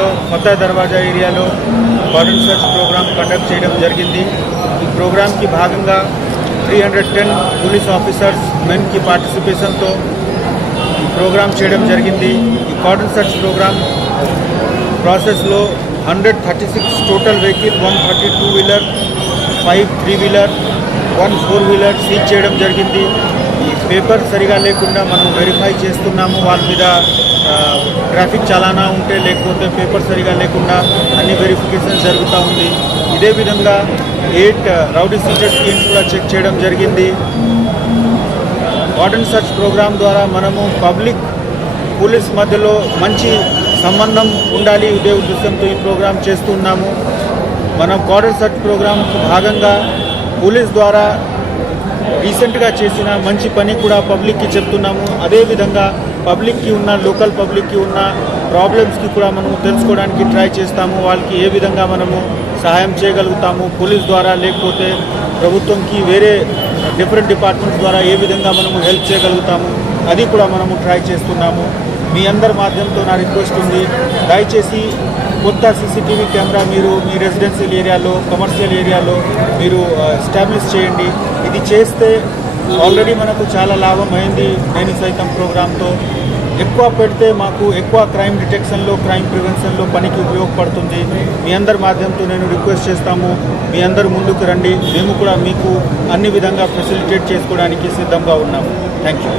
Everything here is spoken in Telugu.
పరిధిలో కొత్త దర్వాజా ఏరియాలో కార్డన్ సర్చ్ ప్రోగ్రామ్ కండక్ట్ చేయడం జరిగింది। ఈ ప్రోగ్రామ్కి భాగంగా 310 పోలీస్ ఆఫీసర్స్ మెన్కి పార్టిసిపేషన్తో ఈ ప్రోగ్రామ్ చేయడం జరిగింది। ఈ కార్డన్ సర్చ్ ప్రోగ్రామ్ ప్రాసెస్లో 136 total vehicle, 130 two wheeler, 5 three wheeler, 1 4 wheeler seize చేయడం జరిగింది। ఈ పేపర్ సరిగా లేకుండా మనం వెరిఫై చేస్తున్నాము, వాళ్ళ మీద ట్రాఫిక్ చలానా ఉంటే లేకపోతే పేపర్ సరిగా లేకుండా అన్ని వెరిఫికేషన్ జరుగుతూ ఉంది। ఇదే విధంగా 8 రౌడీ సీటర్ స్కీమ్స్ కూడా చెక్ చేయడం జరిగింది। కార్డన్ సర్చ్ ప్రోగ్రామ్ ద్వారా మనము పబ్లిక్ పోలీస్ మధ్యలో మంచి సంబంధం ఉండాలి, ఇదే ఉద్దేశంతో ఈ ప్రోగ్రాం చేస్తున్నాము। మనం కార్డన్ సర్చ్ ప్రోగ్రాం భాగంగా పోలీస్ ద్వారా రీసెంట్గా చేసిన మంచి పని కూడా పబ్లిక్కి చెప్తున్నాము। అదేవిధంగా పబ్లిక్కి ఉన్న లోకల్ పబ్లిక్కి ఉన్న ప్రాబ్లమ్స్కి కూడా మనము తెలుసుకోవడానికి ట్రై చేస్తాము, వాళ్ళకి ఏ విధంగా మనము సహాయం చేయగలుగుతాము పోలీస్ ద్వారా, లేకపోతే ప్రభుత్వంకి వేరే డిఫరెంట్ డిపార్ట్మెంట్స్ ద్వారా ఏ విధంగా మనము హెల్ప్ చేయగలుగుతాము అది కూడా మనము ట్రై చేస్తున్నాము। మీ అందరి మాధ్యమంతో నా రిక్వెస్ట్ ఉంది, దయచేసి కొత్త సీసీటీవీ కెమెరా మీరు మీ రెసిడెన్షియల్ ఏరియాలో, కమర్షియల్ ఏరియాలో మీరు ఎస్టాబ్లిష్ చేయండి। ఇది చేస్తే ఆల్రెడీ మనకు చాలా లాభం అయింది నేను సైతం ప్రోగ్రాంతో। ఎక్కువ పెడితే మాకు ఎక్కువ క్రైమ్ డిటెక్షన్లో, క్రైమ్ ప్రివెన్షన్లో పనికి ఉపయోగపడుతుంది। మీ అందరి మాధ్యమంతో నేను రిక్వెస్ట్ చేస్తాము, మీ అందరు ముందుకు రండి, మేము కూడా మీకు అన్ని విధంగా ఫెసిలిటేట్ చేసుకోవడానికి సిద్ధంగా ఉన్నాము। Thank you.